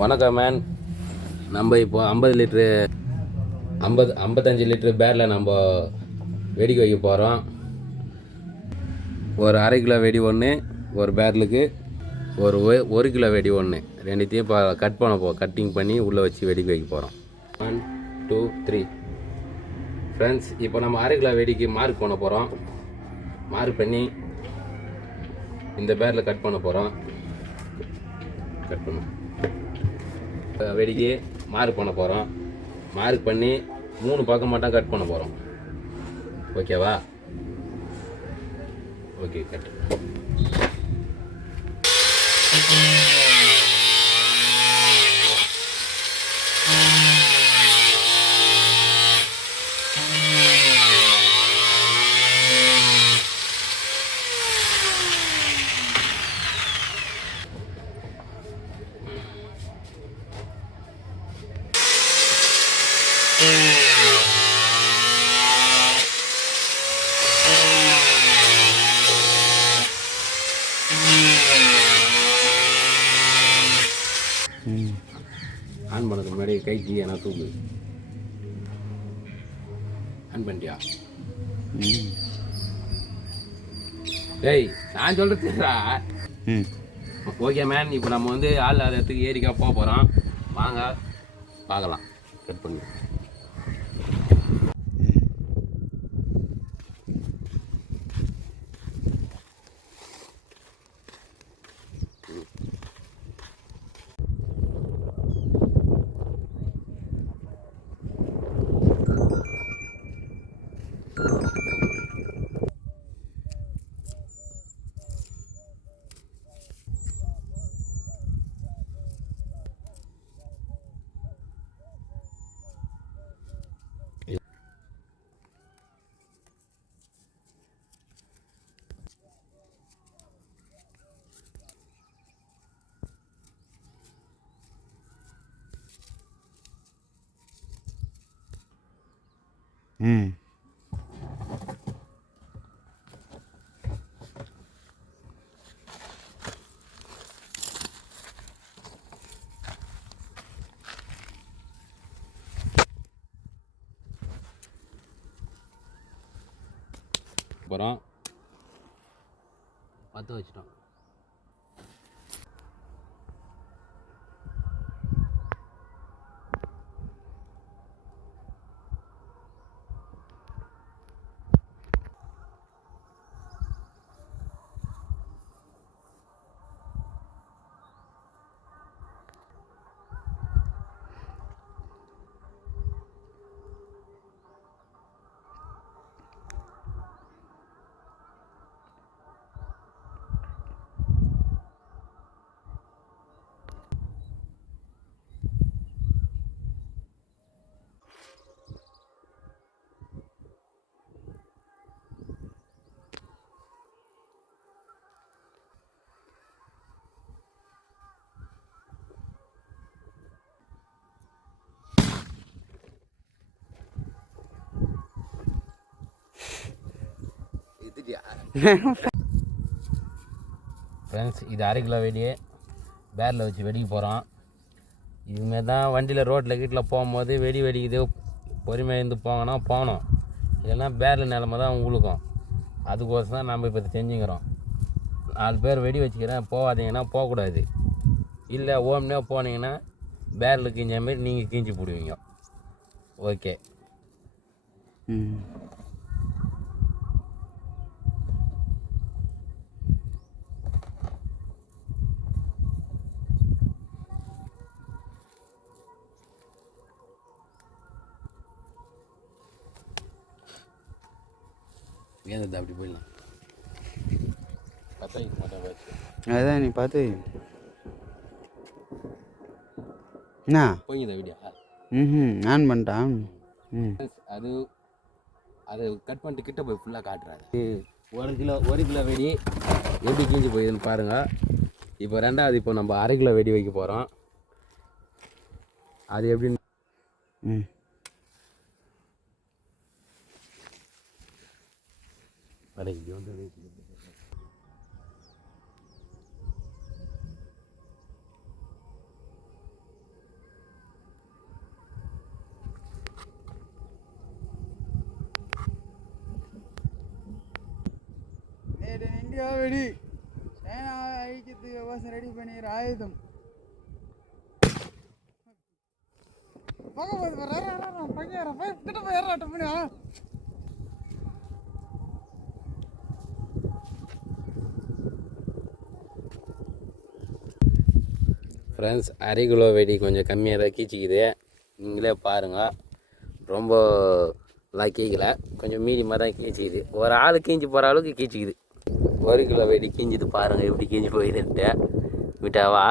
வணக்கம் மேன். நம்ம இப்போ 55 லிட்ரு பேரில் நம்ம வெடிக்க வைக்க போகிறோம். ஒரு அரை கிலோ வெடி ஒன்று, ஒரு பேரலுக்கு ஒரு கிலோ வெடி ஒன்று, ரெண்டுத்தையும் இப்போ கட்டிங் பண்ணி உள்ளே வச்சு வெடிக்க வைக்க போகிறோம். 1 2 3 ஃப்ரெண்ட்ஸ், இப்போ நம்ம அரை கிலோ வெடிக்கு மார்க் பண்ண போகிறோம். மார்க் பண்ணி இந்த பேரில் கட் பண்ண போகிறோம். கட் பண்ண வெடிக்கு மார்க் பண்ண போகிறோம். மார்க் பண்ணி 3 பக்கம் மட்டும் கட் பண்ண போகிறோம். ஓகேவா? Okay, cut. ஆன் பண்ணதுக்கு முன்னாடி கைக்கு ஏன்னா தூக்கு ஆன் பண்ணிட்டியா? டேய், நான் சொல்கிறேன்டா. ஓகே மேன், இப்போ நம்ம வந்து ஆள் இடத்துக்கு ஏரிக்கா போக போகிறோம். வாங்க பார்க்கலாம். கட் பண்ணி போகிறோம். பற்ற வச்சிட்டோம். ஃப்ரெண்ட்ஸ், இது அரை கிலோ வெடியே பேரில் வச்சு வெடிக்க போகிறோம். இதுமாரி தான் வண்டியில் ரோட்டில் கீட்டில் போகும்போது வெடிக்குது, பொறுமையாக இருந்து போகணும். இல்லைன்னா பேரில் நிலமை தான் உங்களுக்கும். அதுக்கோசம் தான் நம்ம இப்போ செஞ்சுக்கிறோம். 4 பேர் வெடி வச்சுக்கிறேன், போகாதீங்கன்னா போகக்கூடாது. இல்லை ஓம்னே போனீங்கன்னா பேரில் கிஞ்ச மாரி நீங்கள் கிஞ்சி போடுவீங்க. ஓகே. ஏன் அப்படி போயிடலாம். அதான் நீ பார்த்து என்ன போய்ங்க வீடியோ. ஆன் பண்ணிட்டான். அது கட் பண்ணிட்டு கிட்ட போய் ஃபுல்லாக காட்டுறாரு. 1 கிலோ வெடி எப்படி கீஞ்சி போயிதுன்னு பாருங்கள். இப்போ ரெண்டாவது, இப்போ நம்ம அரை கிலோ வெடி வைக்க போகிறோம். அது எப்படின்னு இங்கே வந்து இந்தியா வெடி சைனா அழிக்கிறதுக்கு கோசம் ரெடி பண்ணிக்கிற ஆயுதம். ஃப்ரெண்ட்ஸ், அரை கிலோ வெடி கொஞ்சம் கம்மியாக தான் கீச்சிக்குது. நீங்களே பாருங்கள். ரொம்ப எல்லாம் கீக்கல, கொஞ்சம் மீடியமாக தான் கீச்சிக்குது. ஒரு ஆள் கீஞ்சி போகிற அளவுக்கு கீச்சிக்குது. 1 கிலோ வெடி கீஞ்சிது பாருங்கள் எப்படி கீஞ்சி போயிடுன்ட்டு. விட்டாவா